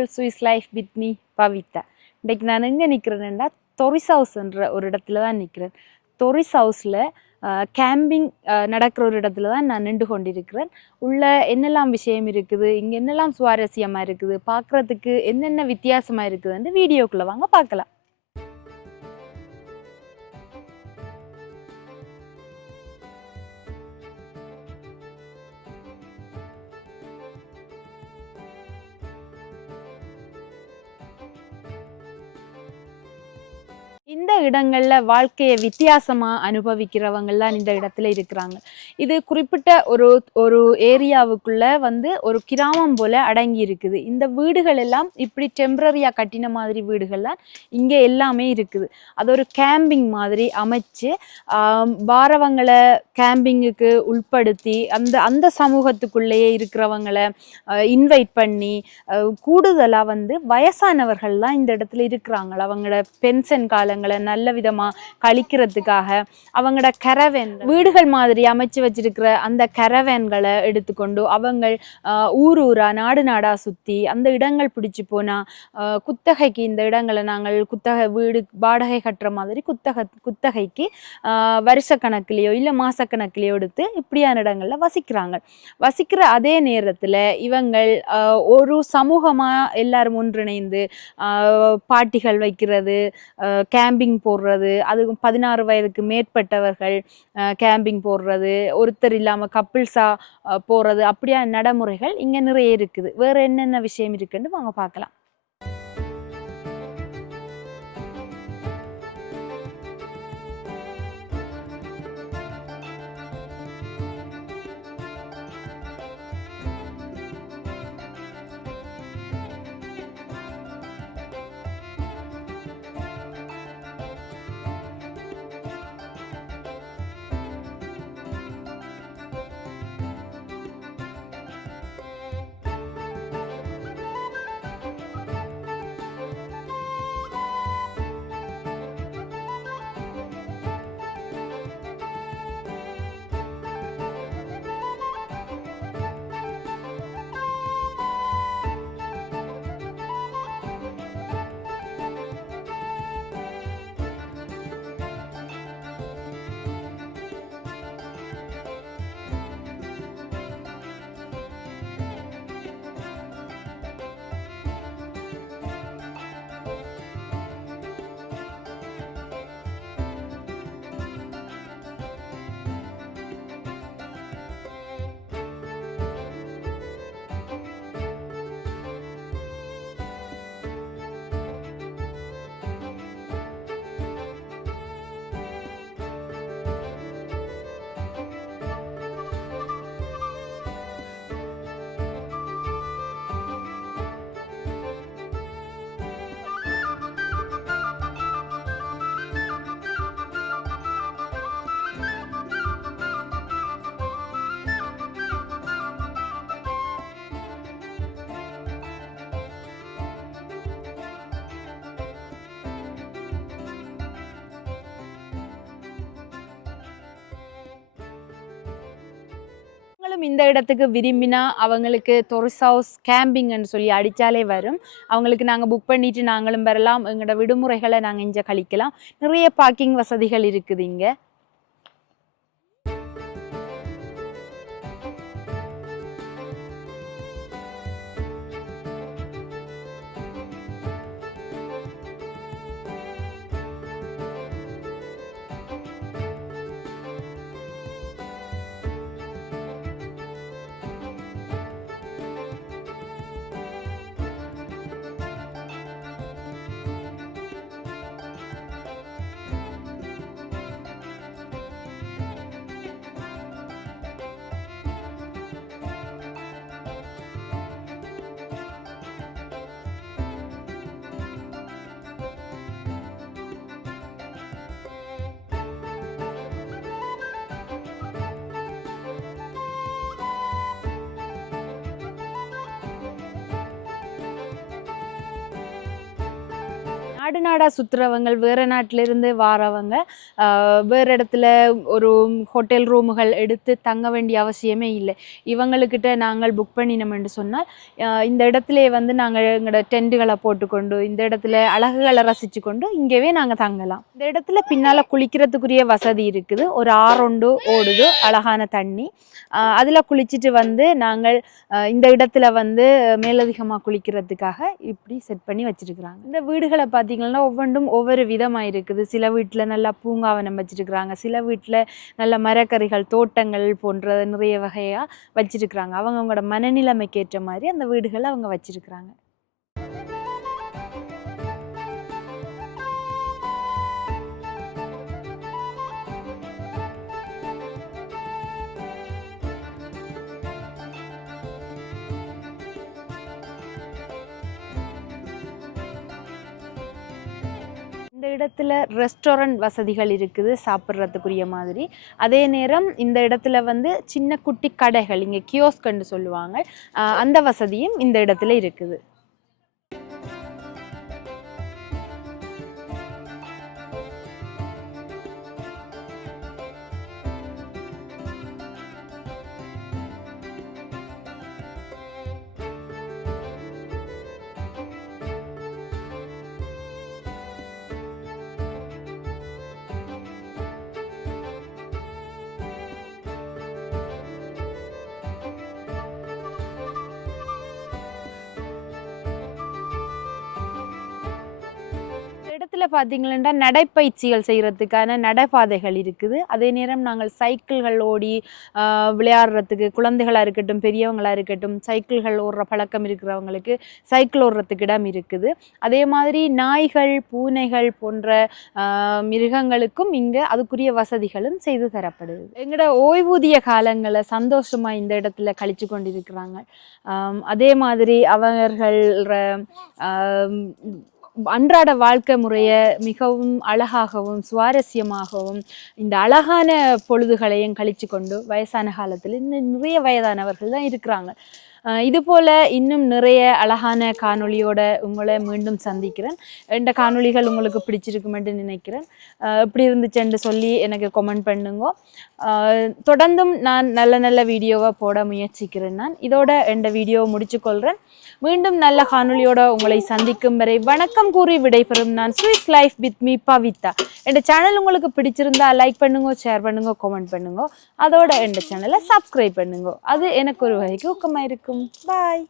உங்கள் sweet life with me Pavitha இன்றைக்கு நான் எங்கே நிற்கிறேன்னா தொரிஸ் ஹவுஸ்ன்ற ஒரு இடத்துல தான் நிற்கிறேன் தொரிஸ் ஹவுஸில் கேம்பிங் நடக்கிற ஒரு இடத்துல தான் நான் நின்று கொண்டிருக்கிறேன். உள்ள என்னெல்லாம் விஷயம் இருக்குது இங்கே என்னெல்லாம் சுவாரஸ்யமாக இருக்குது பார்க்குறதுக்கு என்னென்ன வித்தியாசமாக இருக்குதுன்னு வீடியோக்குள்ளே வாங்க பார்க்கலாம். இந்த இடங்களில் வாழ்க்கையை வித்தியாசமாக அனுபவிக்கிறவங்கள்லாம் இந்த இடத்துல இருக்கிறாங்க. இது குறிப்பிட்ட ஒரு ஒரு ஏரியாவுக்குள்ளே வந்து ஒரு கிராமம் போல் அடங்கி இருக்குது. இந்த வீடுகள் எல்லாம் இப்படி டெம்பரரியாக கட்டின மாதிரி வீடுகள்லாம் இங்கே எல்லாமே இருக்குது. அது ஒரு கேம்பிங் மாதிரி அமைச்சு பாரவங்களை வாரவங்களை கேம்பிங்குக்கு உட்படுத்தி அந்த அந்த சமூகத்துக்குள்ளேயே இருக்கிறவங்களை இன்வைட் பண்ணி கூடுதலாக வந்து வயசானவர்கள்லாம் இந்த இடத்துல இருக்கிறாங்களா அவங்களோட பென்ஷன் காலங்களை நல்ல விதமாக கழிக்கிறதுக்காக அவங்களோட கரவேன் வீடுகள் மாதிரி அமைச்சு வச்சிருக்கிற அந்த கரவேன்களை எடுத்துக்கொண்டு அவங்க ஊர் ஊரா நாடு நாடா சுற்றி அந்த இடங்கள் பிடிச்சி போனால் குத்தகைக்கு இந்த இடங்களை நாங்கள் குத்தகை வீடு வாடகை கட்டுற மாதிரி குத்தகை குத்தகைக்கு ஆஹ், வருஷக்கணக்குலேயோ இல்லை மாசக்கணக்குலேயோ எடுத்து இப்படியான இடங்களில் வசிக்கிறாங்க. வசிக்கிற அதே நேரத்தில் இவங்கள் ஒரு சமூகமாக எல்லாரும் ஒன்றிணைந்து ஆஹ், பாட்டிகள் வைக்கிறது கேம்பிங் போடுறது அது பதினாறு வயதுக்கு மேற்பட்டவர்கள் கேம்பிங் போடுறது ஒருத்தர் இல்லாமல் கப்பிள்ஸாக போகிறது அப்படியான நடைமுறைகள் இங்கே நிறைய இருக்குது. வேறு என்னென்ன விஷயம் இருக்குன்னு வாங்க பார்க்கலாம். அவங்களும் இந்த இடத்துக்கு விரும்பினா அவங்களுக்கு தொரிஸ் ஹவுஸ் கேம்பிங்னு சொல்லி அடித்தாலே வரும். அவங்களுக்கு நாங்கள் புக் பண்ணிவிட்டு நாங்களும் வரலாம். எங்களோட விடுமுறைகளை நாங்கள் இங்கே கழிக்கலாம். நிறைய பார்க்கிங் வசதிகள் இருக்குது இங்கே. நாடு நாடாக சுற்றுறவங்க வேறு நாட்டிலிருந்து வாரவங்க வேறு இடத்துல ஒரு ஹோட்டல் ரூமுகள் எடுத்து தங்க வேண்டிய அவசியமே இல்லை. இவங்களுக்கிட்ட நாங்கள் புக் பண்ணினோம்னு சொன்னால் இந்த இடத்துல வந்து நாங்கள் எங்களோட டென்ட்டுகளை போட்டுக்கொண்டு இந்த இடத்துல அழகுகளை ரசித்து கொண்டு இங்கேவே நாங்கள் தங்கலாம். இந்த இடத்துல பின்னால் குளிக்கிறதுக்குரிய வசதி இருக்குது. ஒரு ஆறொண்டு ஓடுது அழகான தண்ணி. அதில் குளிச்சுட்டு வந்து நாங்கள் இந்த இடத்துல வந்து மேலதிகமாக குளிக்கிறதுக்காக இப்படி செட் பண்ணி வச்சிருக்கிறாங்க. இந்த வீடுகளை பார்த்தீங்கன்னா ஒவ்வொன்றும் ஒவ்வொரு விதமாக இருக்குது. சில வீட்டில் நல்லா பூங்காவனம் வச்சுருக்குறாங்க. சில வீட்டில் நல்ல மரக்கறிகள் தோட்டங்கள் போன்ற நிறைய வகையாக வச்சுருக்குறாங்க. அவங்க அவங்களோட மனநிலைமைக்கு ஏற்ற மாதிரி அந்த வீடுகளை அவங்க வச்சுருக்குறாங்க. இடத்துல ரெஸ்டாரண்ட் வசதிகள் இருக்குது சாப்பிட்றதுக்குரிய மாதிரி. அதே நேரம் இந்த இடத்துல வந்து சின்ன குட்டி கடைகள் இங்கே கியோஸ்கன்னு சொல்லுவாங்க. அந்த வசதியும் இந்த இடத்துல இருக்குது. இந்த இடத்துல பார்த்தீங்கன்னா நடைப்பயிற்சிகள் செய்கிறதுக்கான நடைபாதைகள் இருக்குது. அதே நேரம் நாங்கள் சைக்கிள்கள் ஓடி விளையாடுறதுக்கு குழந்தைகளாக இருக்கட்டும் பெரியவங்களாக இருக்கட்டும் சைக்கிள்கள் ஓடுற பழக்கம் இருக்கிறவங்களுக்கு சைக்கிள் ஓடுறதுக்கு இடம் இருக்குது. அதே மாதிரி நாய்கள் பூனைகள் போன்ற மிருகங்களுக்கும் இங்கே அதுக்குரிய வசதிகளும் செய்து தரப்படுது. எங்களோட ஓய்வூதிய காலங்களை சந்தோஷமாக இந்த இடத்துல கழித்து கொண்டிருக்கிறாங்க. அதே மாதிரி அவர்கள் அன்றாட வாழ்க்கை முறையை மிகவும் அழகாகவும் சுவாரஸ்யமாகவும் இந்த அழகான பொழுதுகளையும் கழித்து கொண்டு வயசான காலத்தில் இன்னும் நிறைய வயதானவர்கள் தான் இருக்கிறாங்க. இது போல இன்னும் நிறைய அழகான காணொளியோட உங்களை மீண்டும் சந்திக்கிறேன். இந்த காணொளிகள் உங்களுக்கு பிடிச்சிருக்குமென்று நினைக்கிறேன். இப்படி எப்படி இருந்துச்சுன்னு சொல்லி எனக்கு கமெண்ட் பண்ணுங்க. தொடர்ந்தும் நான் நல்ல நல்ல வீடியோவை போட முயற்சிக்கிறேன் நான். இதோட இந்த வீடியோவை முடிச்சுக்கொள்கிறேன் மீண்டும் நல்ல காணொளியோட உங்களை சந்திக்கும் வரை வணக்கம் கூறி விடைபெறும் நான் sweet life with me Pavitha. N channel உங்களுக்கு பிடிச்சிருந்தா லைக் பண்ணுங்க ஷேர் பண்ணுங்க கமெண்ட் பண்ணுங்க. அதோட என் சேனலை சப்ஸ்கிரைப் பண்ணுங்க. அது எனக்கு ஒரு வகைக்கு ஊக்கமாக இருக்கும் Bye.